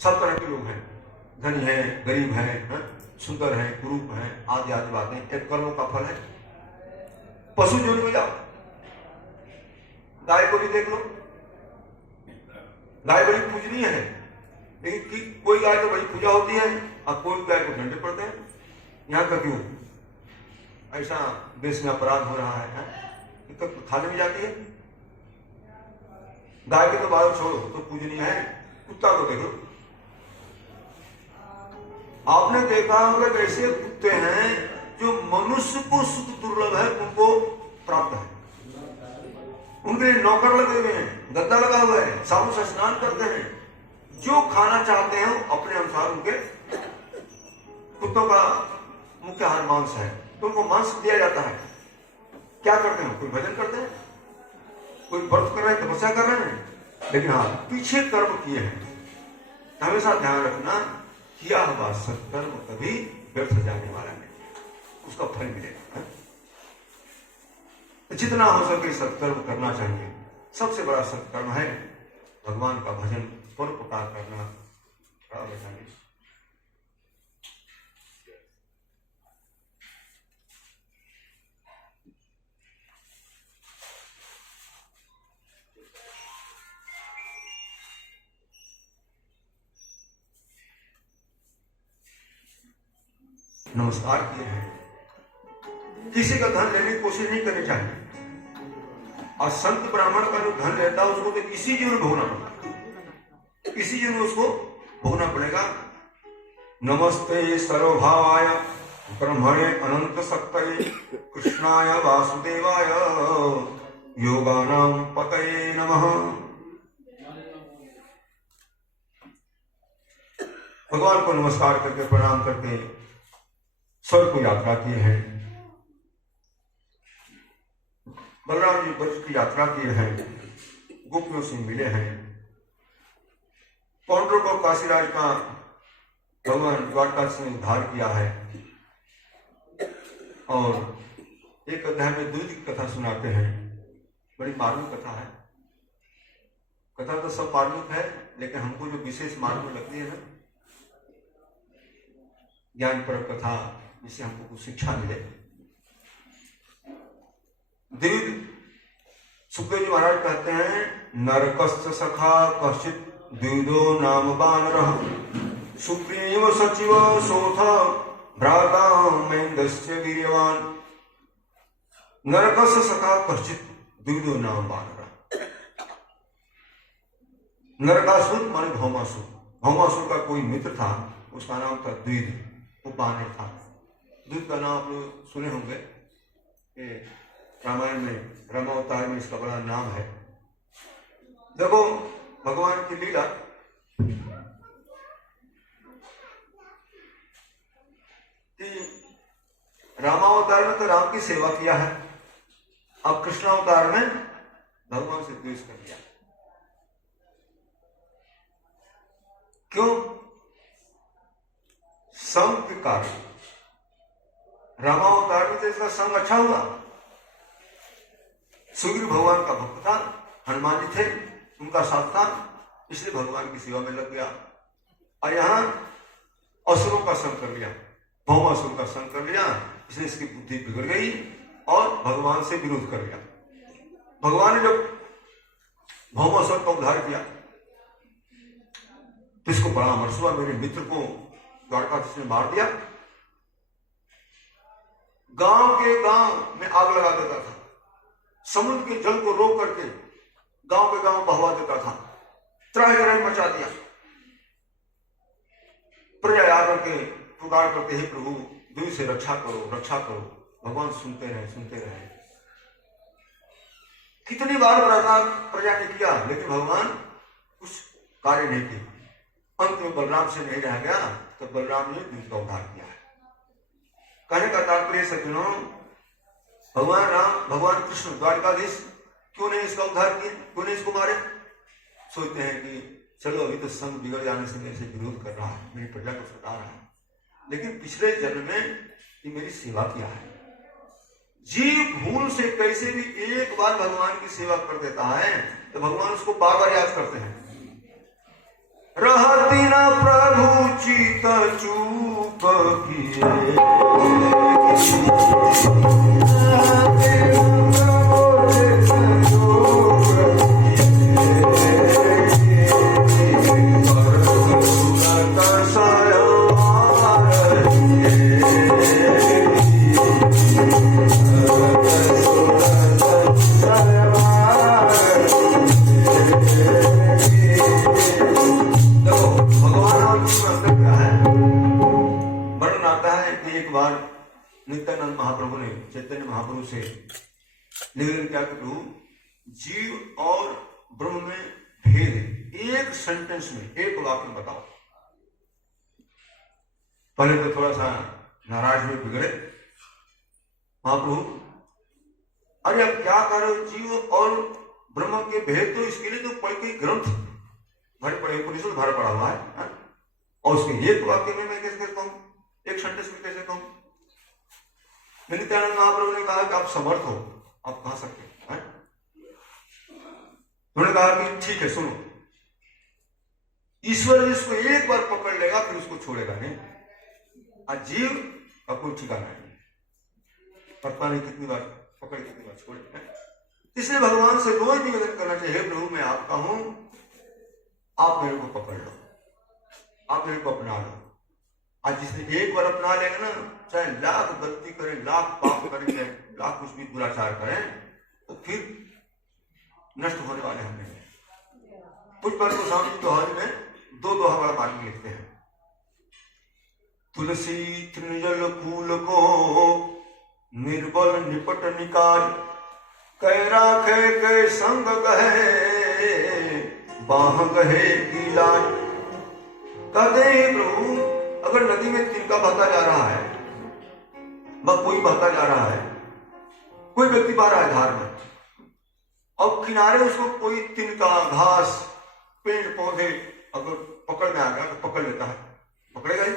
सब तरह के लोग हैं, धनी है, गरीब है, सुंदर है, कुरूप है, आदि आदि बातें एक कर्मों का फल है। पशु जो में जाओ, गाय को भी देख लो, गाय बड़ी पूजनीय है, लेकिन कोई गाय तो बड़ी पूजा होती है और कोई गाय को डंडे पड़ते हैं। यहाँ का क्यों ऐसा देश में अपराध हो रहा है? तो थाने में जाती है। गाय के तो बात छोड़ो, तो पूजनीय है। कुत्ता को देखो, आपने देखा होगा कैसे कुत्ते हैं जो मनुष्य को सुख दुर्लभ है उनको प्राप्त है, उनके लिए नौकर लगे हुए हैं, गद्दा लगा हुआ है, साबुन से स्नान करते हैं, जो खाना चाहते हैं अपने अनुसार उनके कुत्तों का मुख्य आहार मांस है, तो उनको मांस दिया जाता है। क्या करते हैं? कोई भजन करते हैं, कोई व्रत कर रहे हैं, तपस्या कर रहे हैं, लेकिन हाँ पीछे कर्म किए हैं। हमेशा ध्यान रखना, किया हुआ सत्कर्म कभी व्यर्थ जाने वाला नहीं, उसका फल मिलेगा। जितना हो सके सत्कर्म करना चाहिए। सबसे बड़ा सत्कर्म है भगवान का भजन परोपकार करना। नमस्कार किए हैं। किसी का धन लेने की कोशिश नहीं करनी चाहिए। और संत ब्राह्मण का जो धन रहता है उसको तो इसी जीवन भोगना पड़ता, इसी जीवन उसको भोगना पड़ेगा। नमस्ते सर्वभावाय ब्रह्मणे अनंत शक्तये कृष्णाय वासुदेवाय योगानां पतये नमः। भगवान को नमस्कार करके प्रणाम करके स्वर्ग को यात्रा किए हैं। बलराम जी ब्रज की यात्रा किए हैं, गोपियों से मिले हैं। पांडवों को काशीराज का भगवान द्वारका से उद्धार किया है। और एक अध्याय में दूध की कथा सुनाते हैं, बड़ी मार्मिक कथा है। कथा तो सब मार्मिक है, लेकिन हमको जो विशेष मार्मिक लगती है ना, ज्ञान पर कथा, जिससे हमको कुछ शिक्षा मिले। द्विविध सुखदेव जी महाराज कहते हैं, नरकस्य सखा कश्चित द्विविदो नाम बानरः सुप्रीम सचिव सोथ भ्राता महेन्द्रस्य वीर्यवान। नरकस्य सखा कश्चित द्विविदो नाम बानरः। नरकासुर माने भौमासुर, भौमासुर का कोई मित्र था, उसका नाम था द्विविद, वो बानर था। द्विविद का नाम आप लोग सुने होंगे, रामायण में रामावतार में इसका बड़ा नाम है। देखो भगवान की लीला, कि रामावतार में तो राम की सेवा किया है, अब कृष्णावतार में भगवान से द्वेष कर दिया। क्यों? संग के कारण। रामावतार में तो इसका संग अच्छा हुआ, सुग्रीव भगवान का भक्त था, हनुमान जी थे, उनका साथ था, इसलिए भगवान की सेवा में लग गया। और यहां असुरों का संग कर लिया, भौमासुर का संग कर लिया, इसलिए इसकी बुद्धि बिगड़ गई और भगवान से विरोध कर लिया। भगवान ने जब भौमासुर का उद्धार किया तो इसको बड़ा अमरस हुआ, मेरे मित्र को द्वारकाधीश ने मार दिया। गांव के गांव में आग लगा देता था, समुद्र के जल को रोक करके गांव के गांव बहवा देता था, त्राहि मचा दिया। प्रजा आकर के पुकार करते, हे प्रभु द्विज से रक्षा करो, रक्षा करो। भगवान सुनते रहे, सुनते रहे। कितनी बार प्रजा ने किया, लेकिन भगवान कुछ कार्य नहीं किया। अंत में बलराम से नहीं रह गया, तो बलराम ने द्विज का उद्धार किया है। कहने का तात्पर्य सज्जनों, भगवान राम, भगवान कृष्ण द्वारकाधीश क्यों नहीं इसका उद्धार किया, क्यों नहीं इसको मारे? सोचते हैं कि चलो अभी तो संग बिगड़ जाने से मेरे से विरोध कर रहा है, मेरी प्रजा को सता रहा है, लेकिन पिछले जन्म में ये मेरी सेवा किया है। जीव भूल से कैसे भी एक बार भगवान की सेवा कर देता है तो भगवान उसको बार बार याद करते हैं। रहती न चूप किए नित्यानंद महाप्रभु ने चैतन्य महाप्रभु से निवेदन किया कि प्रभु जीव और ब्रह्म में भेद है, एक सेंटेंस में एक वाक्य में बताओ। पहले तो थोड़ा सा नाराज हुए, बिगड़े। महाप्रभु अरे अब क्या करो, जीव और ब्रह्म के भेद तो इसके लिए तो पढ़ के ग्रंथ भरे पड़े, उपनिषद भरा पड़ा हुआ है, और उसके एक वाक्य में मैं कैसे कहूं, एक सेंटेंस में कैसे कहूं। नित्यानंद महाप्रभु ने कहा कि आप समर्थ हो, आप कह सकते हैं। उन्होंने कहा कि ठीक है सुनो, ईश्वर जिसको एक बार पकड़ लेगा फिर उसको छोड़ेगा नहीं, और जीव का कोई ठिकाना नहीं, पता नहीं कितनी बार पकड़ कितनी बार छोड़ेगा। इसलिए भगवान से रोज निवेदन करना चाहिए, प्रभु मैं आपका हूं, आप मेरे को पकड़ लो, आप मेरे को अपना लो। आज जिसने एक बार अपना लेगा ना, चाहे लाख गलती करें, लाख पाप करें, लाख कुछ भी दुराचार करें, तो फिर नष्ट होने वाले हम नहीं। कुछ पर गोस्वामी दोहारी में दो दोहा बड़ा मार्ग लिखते हैं। तुलसी तृणजल फूल को निर्बल निपट निकाय, कै राखे कै संग गहे, बाह गहे की लाज। कहते हैं प्रभु अगर नदी में तिनका बहता जा रहा है, कोई बहता जा रहा है, कोई व्यक्ति बह रहा है धार में, और किनारे उसको कोई तिनका, घास, पेड़ पौधे अगर पकड़ में आ गया तो पकड़ लेता है, पकड़ेगा ही।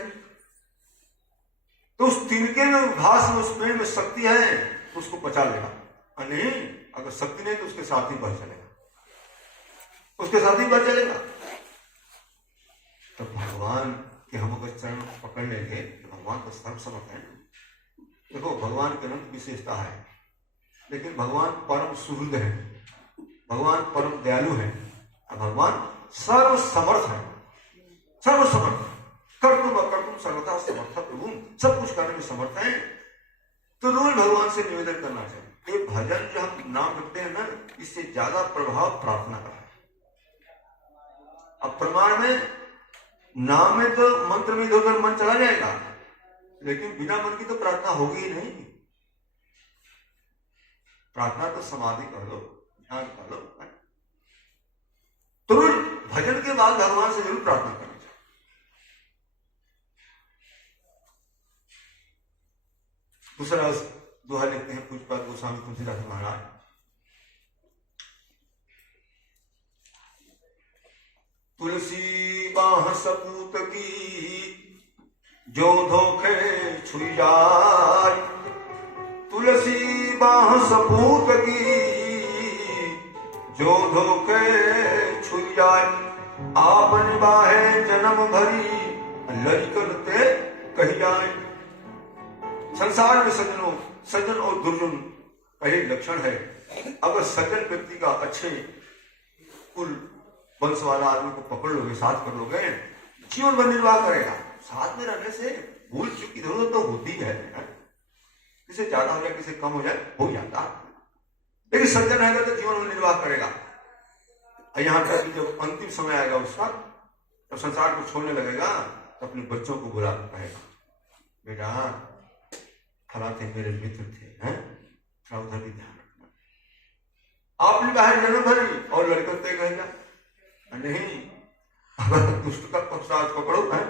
तो उस तिनके में, घास में, उस पेड़ में शक्ति है तो उसको बचा लेगा, और नहीं अगर शक्ति नहीं तो उसके साथ ही बह चलेगा, उसके साथ ही बह चलेगा। तो भगवान कि हम अगर चरण पकड़ लेंगे तो भगवान तो सर्वसमर्थ है। देखो भगवान की अनंत विशेषता है, लेकिन भगवान परम सुहृद है, भगवान परम दयालु है, और भगवान सर्वसमर्थ है, सर्वसमर्थ। कर्तुम अकर्तुम सर्वथा समर्थ प्रभु, सब कुछ करने में समर्थ है। तो रोज भगवान से निवेदन करना चाहिए। ये भजन जो हम नाम रखते हैं ना, इससे ज्यादा प्रभाव प्रार्थना का है। अब प्रमाण में नाम में तो मंत्र में इधर मन चला जाएगा, लेकिन बिना मन की तो प्रार्थना होगी ही नहीं। प्रार्थना तो समाधि कर लो, ध्यान कर लो। तो भजन के बाद भगवान से जरूर प्रार्थना करनी चाहिए। दूसरा दोहा लिखते हैं पूज्यपाद गोस्वामी तुलसीदास महाराज। तुलसी बाह सपूत की जो धोखे छुई जाय, तुलसी बाह सपूत की जो धोखे छुई जाय, आपन बाहे जन्म भरी ललिकन ते कही जाए। संसार में सज्जनों, सज्जन और दुर्जन का एक लक्षण है। अगर सज्जन व्यक्ति का अच्छे कुल वंश वाला आदमी को पकड़ लोगे, साथ कर लोगे, जीवन भर निर्वाह करेगा। साथ में रहने से भूल चूक इधर उधर तो होती है, किसे ज्यादा हो जाए किसे कम हो जाए, हो जाता। लेकिन सज्जन रहेगा तो जीवन में निर्वाह करेगा। यहाँ तक कि जब अंतिम समय आएगा उसका, जब संसार को छोड़ने लगेगा, तो अपने बच्चों को बुला कर कहेगा, बेटा फला थे मेरे मित्र थे, थोड़ा उधर भी ध्यान रखना। आपने बाहर जन्म भरी और लड़कन तय कहेगा नहीं, अगर दुष्ट का पक्षराज पकड़ो है,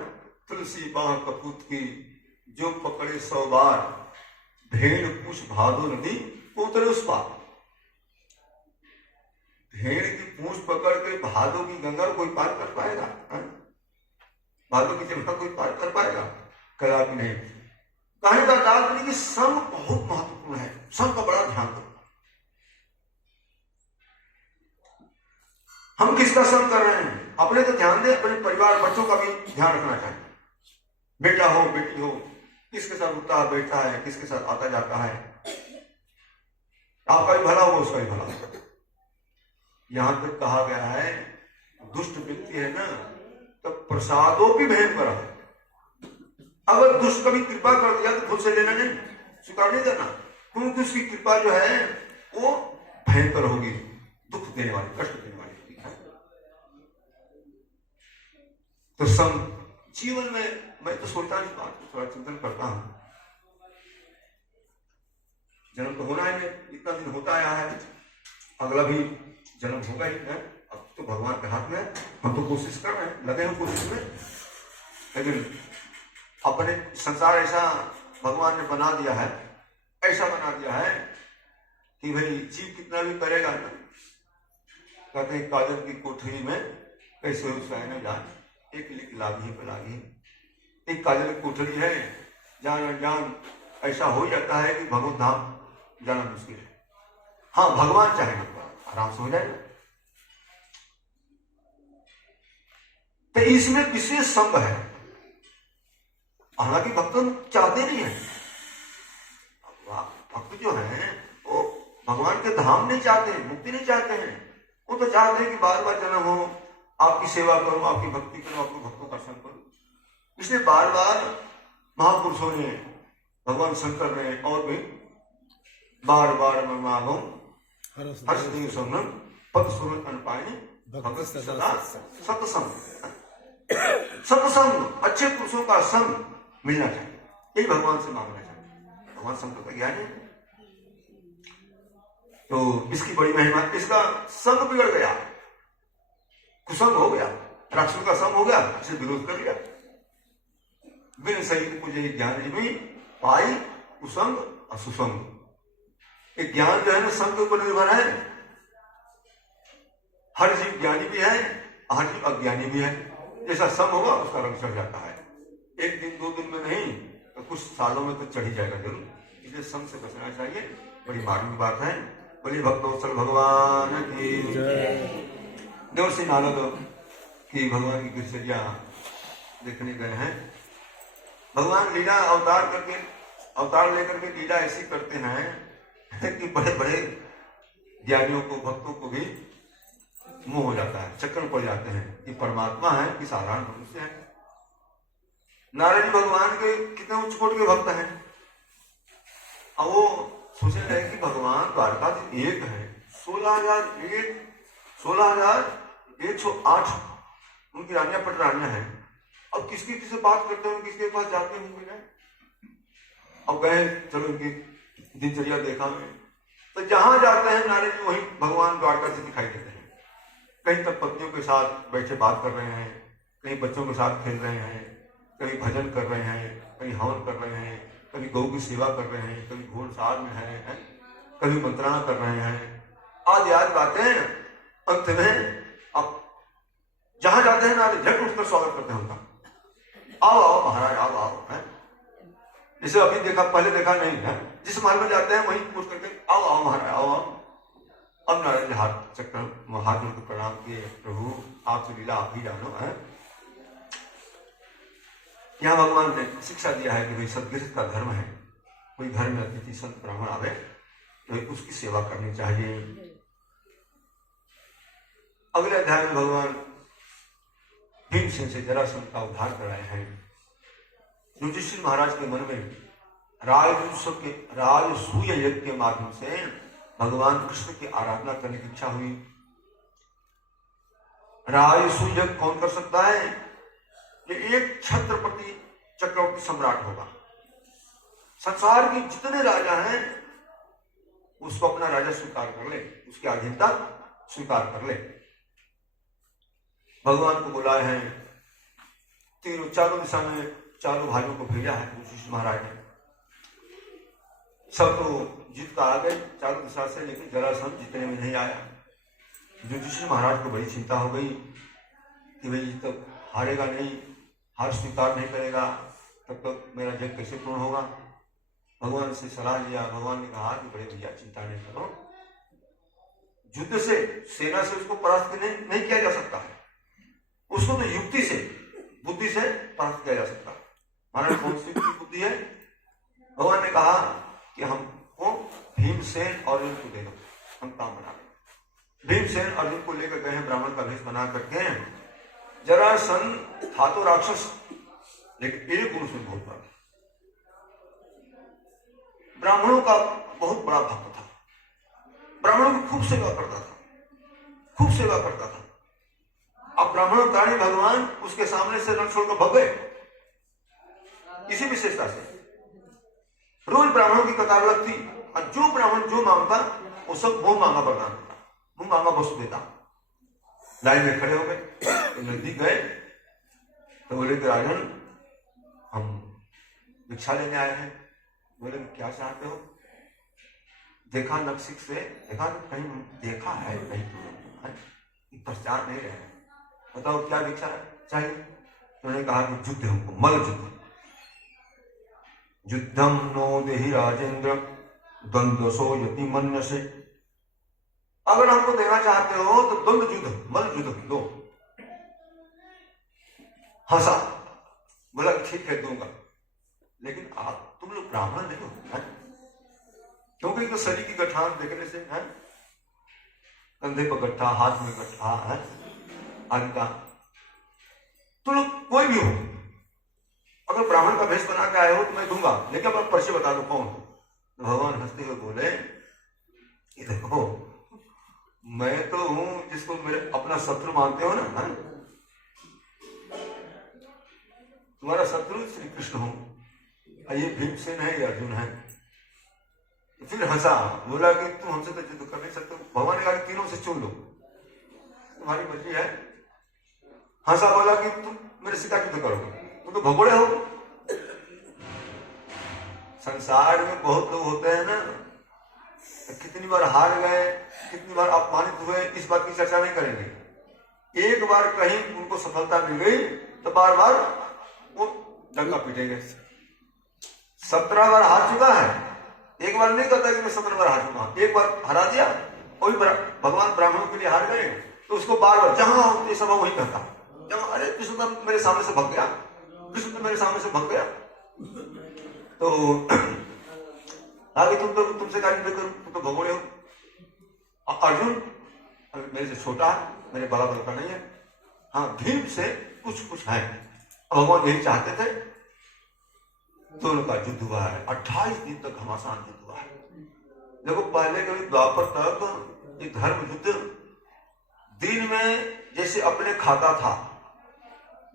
तुलसी बाह कपूत की जो पकड़े 100 बार, भेड़ पूछ भादो नदी उतरे उस पार। भेड़ की पूंछ पकड़ के भादो की गंगा कोई पार कर पाएगा? भादो की जमुना कोई पार कर पाएगा? कदापि नहीं। कहने का तात्पर्य कि संग बहुत महत्वपूर्ण है, संग का बड़ा ध्यान दो। हम किसका संग कर रहे हैं? अपने तो ध्यान दें, अपने परिवार बच्चों का भी ध्यान रखना चाहिए। बेटा हो बेटी हो, किसके साथ उठता है बैठता है, किसके साथ आता जाता है, आपका भी भला होगा उसका भी भला होगा। यहां तक कहा गया है दुष्ट व्यक्ति है ना तो प्रसादों भी भयंकर है। अगर दुष्ट कभी कृपा कर दिया तो खुद से लेना नहीं, स्वीकार नहीं करना, क्योंकि उसकी कृपा जो है वो भयंकर होगी, दुख देने वाली, कष्ट देने वाली होगी। तो जीवन में मैं तो सोचता नहीं, बात थोड़ा चिंतन करता हूं, जन्म तो होना है, इतना दिन होता आया है, अगला भी जन्म होगा ही है। अब तो भगवान के हाथ में, हम तो कोशिश कर रहे हैं, लगे हैं कोशिश में, लेकिन अपने संसार ऐसा भगवान ने बना दिया है, ऐसा बना दिया है कि भाई जीव कितना भी करेगा ना, कहते हैं काजल की कोठरी में कैसे उसका न जान, एक लिख लागी पे लागी। एक काजल की कोठरी है, जान अनजान ऐसा हो जाता है कि भगवत धाम जाना मुश्किल है। हाँ, भगवान चाहे तो आराम से हो जाएगा। तो इसमें विशेष संग है, हालांकि भक्त चाहते नहीं है, भक्त जो है वो भगवान के धाम नहीं चाहते हैं, मुक्ति नहीं चाहते हैं, वो तो चाहते हैं कि बार बार जन्म हो, आपकी सेवा करूं, आपकी भक्ति करूं, आपको भक्तों का संग करूं। इसलिए बार बार महापुरुषों ने, भगवान शंकर ने और भी बार बार मर्मागम हर्ष समन पद सुरत अनपायनी भगत सदा सत्संग, सत्संग अच्छे पुरुषों का संग मिलना चाहिए, यही भगवान से मांगना चाहिए। भगवान संग का ज्ञान है, तो इसकी बड़ी महिमा। इसका संग बिगड़ गया, कुसंग हो गया, राक्षसों का संग हो गया, इसे विरोध कर लिया। बिन सही पूजे ज्ञान में पाई कुसंग असुसंग। एक ज्ञान जो है ना संग के ऊपर निर्भर है, हर जीव ज्ञानी भी है, हर जीव अज्ञानी भी है। जैसा संग होगा उसका रंग चढ़ जाता है, एक दिन दो दिन में नहीं तो कुछ सालों में तो चढ़ ही जाएगा जरूर। इसलिए संग से बचना चाहिए, बड़ी मार्मिक बात है। बोलिए भक्तवत्सल भगवान की जय। देवर्षि नारद की भगवान की गिरचर्या देखने गए हैं। भगवान लीला अवतार लेकर के लीला ऐसी करते हैं कि बड़े बड़े ज्ञानियों को, भक्तों को भी मोह हो जाता है, चक्कर पड़ जाते हैं कि परमात्मा है कि साधारण मनुष्य है। नारद जी भगवान के कितने उच्च कोटि के भक्त हैं, अब वो सोचे रहे कि भगवान द्वारकाधीश एक है, 16,108 उनकी रानियां पटरानियां हैं। अब किसकी किससे बात करते हैं, किसके पास जाते होंगे। अब गए, चलो उनकी दिनचर्या देखा में, तो जहां जाते हैं नारद जी वहीं भगवान द्वारका से दिखाई देते हैं। कहीं तब पत्नियों के साथ बैठे बात कर रहे हैं, कहीं बच्चों के साथ खेल रहे हैं, कभी भजन कर रहे हैं, कभी हवन कर रहे हैं, कभी गौ की सेवा कर रहे हैं, कभी घोड़सार में है, कभी मंत्रणा कर रहे हैं, आदि आदि बातें। अंत में अब जहां जाते हैं ना झट उठकर स्वागत करते हैं उनका, आओ आओ महाराज, आओ आओ है। जैसे अभी देखा, पहले देखा नहीं है, जिस महल में जाते हैं वहीं पूछ करके आओ आओ महाराज, आओ आओ। अब नारायण हाथ चक्कर हाथ जोड़ प्रणाम किए, प्रभु आपकी लीला आप ही जानो है। यहाँ भगवान ने शिक्षा दिया है कि भाई सदगृह का धर्म है, कोई घर में अतिथि संत ब्राह्मण आवे तो उसकी सेवा करनी चाहिए। अगले अध्याय में भगवान भीमसेन से जरासंध का उद्धार कर रहे हैं। युधिष्ठिर महाराज के मन में राजसूय यज्ञ के माध्यम से भगवान कृष्ण की आराधना करने की इच्छा हुई। राजसूय यज्ञ कौन कर सकता है? ये एक छत्रपति चक्रवर्ती सम्राट होगा। संसार के जितने राजा हैं उसको अपना राजा स्वीकार कर ले, उसकी अधीनता स्वीकार कर ले। भगवान को बुलाए हैं, चारों दिशा में चारों भाइयों को भेजा है युधिष्ठिर महाराज ने। सब तो जीत का आ गए चारों दिशा से, लेकिन जरासंध जीतने में नहीं आया। युधिष्ठिर महाराज को बड़ी चिंता हो गई कि भाई जब तक हारेगा नहीं, हार स्वीकार नहीं करेगा, तब तक मेरा जग कैसे पूर्ण होगा। भगवान से सलाह लिया। भगवान ने कहा कि बड़े भैया चिंता नहीं करो, युद्ध से, सेना से उसको परास्त नहीं किया जा सकता है, उसको तो युक्ति से, बुद्धि से परास्त किया जा सकता है। महाराज कौन सी बुद्धि है? भगवान ने कहा कि हमको भीमसेन और अर्जुन को दे दो, हम काम बना लें। भीमसेन अर्जुन को लेकर गए ब्राह्मण का भेष बना करके। जरासंध था तो राक्षस, लेकिन एक गुण से बहुत बड़ा, ब्राह्मणों का बहुत बड़ा भक्त था, ब्राह्मणों की खूब सेवा करता था, खूब सेवा करता था। अब ब्राह्मणों का भगवान उसके सामने से रण छोड़कर भग गए। इसी विशेषता से रोज ब्राह्मणों की कतार लगती और जो ब्राह्मण जो मांगता वो सब मुंह मांगा वरदान देता, मुंह मांगा वस्तु देता। लाइन में खड़े हो गए, तो नजदीक गए तो बोले कि राजन हम भिक्षा लेने आए हैं। बोले क्या चाहते हो? देखा नक्सिक से, देखा कहीं देखा है, कहीं प्रचार नहीं रहे, बताओ क्या भिक्षा चाहिए? उन्होंने कहा कि युद्ध, हमको मल युद्ध। युद्धम नो देहि राजेंद्र द्वंद्वसो यति मन्य से। अगर हमको देना चाहते हो तो द्वंद्व युद्ध, मल युद्ध दो। हंसा, बोला ठीक है दूंगा, लेकिन आप तुम लोग ब्राह्मण नहीं हो, क्योंकि तो शरीर की गठान देखने से है, कंधे पर गट्ठा, हाथ में गट्ठा है आदि का। तुम लोग कोई भी हो, अगर ब्राह्मण का भेष बना के आए हो तो मैं दूंगा, लेकिन अब परिचय बता दो कौन हो। तो भगवान हंसते हुए बोले कि देखो मैं तो हूं जिसको मेरे अपना शत्रु मानते हो ना, है? तुम्हारा शत्रु श्री कृष्ण हो, ये भीमसेन है, ये अर्जुन है। फिर हंसा, बोला कि तुम हमसे तो युद्ध कर नहीं सकते। भगवान ने कहा तीनों से चुन लो, तुम्हारी मर्जी है। हंसा, बोला कि तुम मेरे सीता युद्ध करोगे, तुम तो भगोड़े हो। संसार में बहुत लोग होते हैं ना, कितनी बार हार गए, कितनी बार अपमानित हुए, इस बात की चर्चा नहीं करेंगे। एक बार कहीं उनको सफलता मिल गई तो बार बार वो डंका पीटेंगे। 17 बार हार चुका है, एक बार नहीं कहता कि मैं 17 बार हार चुका हूं। एक बार हरा दिया, वही भगवान ब्राह्मणों के लिए हार गए, तो उसको बार बार जहां होते सब वही कहता, जहां अरे कृष्ण तो मेरे सामने से भग गया, कृष्ण तो मेरे सामने से भग गया। तो आगे तुमसे कार्य नहीं करूं, तुम तो भगोड़े हो। अर्जुन मेरे से छोटा है, मेरे बड़ा बड़का नहीं है, हाँ भीम से कुछ है। भगवान यही चाहते थे। दोनों का युद्ध हुआ है, 28 दिन तक घमासान युद्ध हुआ है। देखो पहले कभी द्वापर तक ये धर्म युद्ध दिन में जैसे अपने खाता था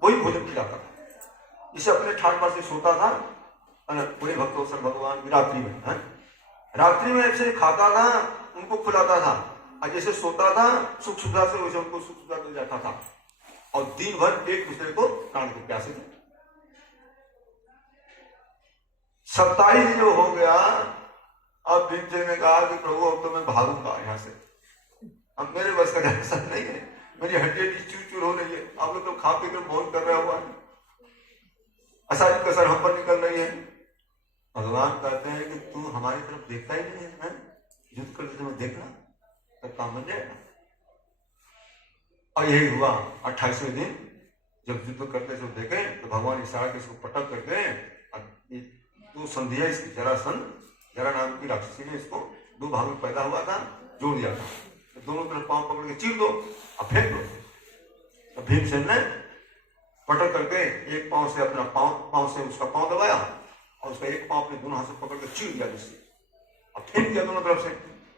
वही भोजन खिलाता था, इसे अपने ठाट पर से सोता था। पूरे भक्तोत्सव भगवान रात्रि में है, रात्रि में ऐसे खाता था, उनको खिलाता था, और जैसे सोता था सुख सुविधा से वैसे उनको सुख सुविधा मिल जाता था, और दिन भर एक दूसरे को प्राण के प्यासे थे। 27 दिन हो गया, अब भीमसेन ने कहा कि प्रभु अब तो मैं भागूंगा यहाँ से, अब मेरे बस का ऐसा नहीं है, मेरी हड्डियां चूर चूर हो रही है, आप लोग तो खा पी कर मौन कर रहा हुआ है, असाई कसर हम पर निकल रही है। भगवान कहते हैं कि तू हमारी तरफ देखता ही नहीं है, युद्ध करते समय देखना तब काम बन जाएगा। और यही हुआ 28वें दिन जब युद्ध करते सब देखे तो भगवान इशारा के इसको पटक करके दो संधिया इसकी जरा नाम की राक्षसी ने इसको 2 भाग में पैदा हुआ था, जोड़ दिया था, तो दोनों तरफ पांव पकड़ के चीर दो और फेंक दो। तो भीमसेन ने पटक करके एक पांव से अपना पांव से उसका पांव दबाया और उसका एक पांव अपने दोनों हाथ से पकड़ के चीर दिया जिससे, और फेंक दिया दोनों तरफ से।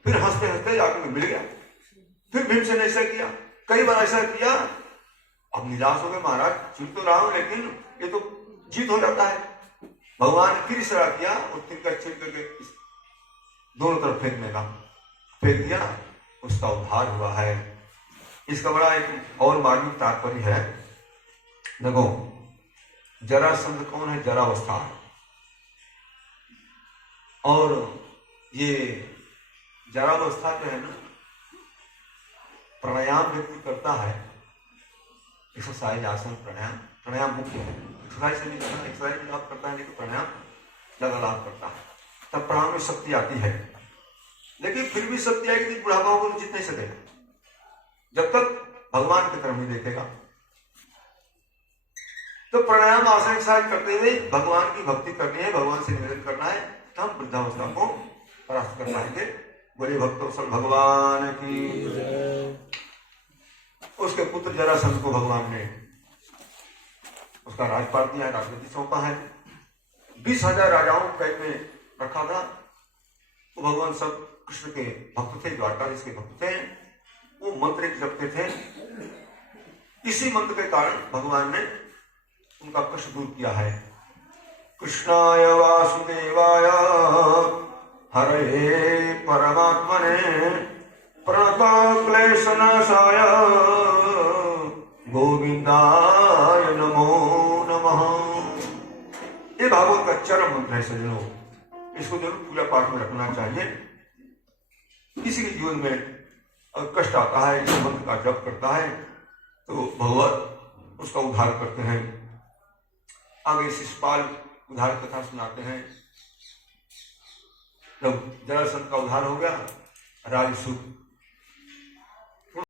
फिर हंसते हंसते आकर मिल गया। फिर भीमसेन ने ऐसा किया, कई बार ऐसा किया। अब निराश हो गए, महाराज चीर तो रहा हूं लेकिन ये तो जीत हो जाता है। भगवान ने फिर इशारा किया और तिनका चीर करके दोनों तरफ फेंकने का, फेंक दिया, उसका उद्धार हुआ है। इसका बड़ा एक और मार्मिक तात्पर्य है। देखो जरासंध कौन है? जरावस्था। और ये जरावस्था जो है ना, प्राणायाम व्यक्ति करता है, एक्सरसाइज आसन प्राणायाम मुख्य है। एक्सरसाइज से नहीं करना, एक्सरसाइज में लाभ करता है लेकिन प्राणायाम ज्यादा लाभ करता है, तब प्राण में शक्ति आती है। लेकिन फिर भी शक्ति आएगी कि बुढ़ापा होगा तो जीत नहीं सकेगा, जब तक भगवान की तरफ नहीं देखेगा। तो प्राणायाम आसन एक्सरसाइज करते हुए भगवान की भक्ति करनी है, भगवान से निवेदन करना है, तो हम वृद्धावस्था को परास्त कर पाएंगे। बोले भक्तवत्सल भगवान की। उसके पुत्र जरासंध को भगवान ने उसका राजपाट दिया, राजगद्दी सौंपा है। 20,000 राजाओं को कैद में रखा था। तो भगवान सब कृष्ण के भक्त थे, द्वारकाधीश के भक्त थे, वो मंत्र एक जपते थे। इसी मंत्र के कारण भगवान ने उनका कष्ट दूर किया है। कृष्णाय वासुदेवाय हरे परमात्मने प्रणतक्लेशनाशाय गोविंदाय नमो नमः। ये भागवत का चरम मंत्र है सज्जनों, इसको जरूर पूजा पाठ में रखना चाहिए। किसी के जीवन में अगर कष्ट आता है, इस मंत्र का जप करता है तो भगवान उसका उद्धार करते हैं। आगे शिशुपाल उद्धार कथा सुनाते हैं। जब जरासंध का उद्धार हो गया, राजसूत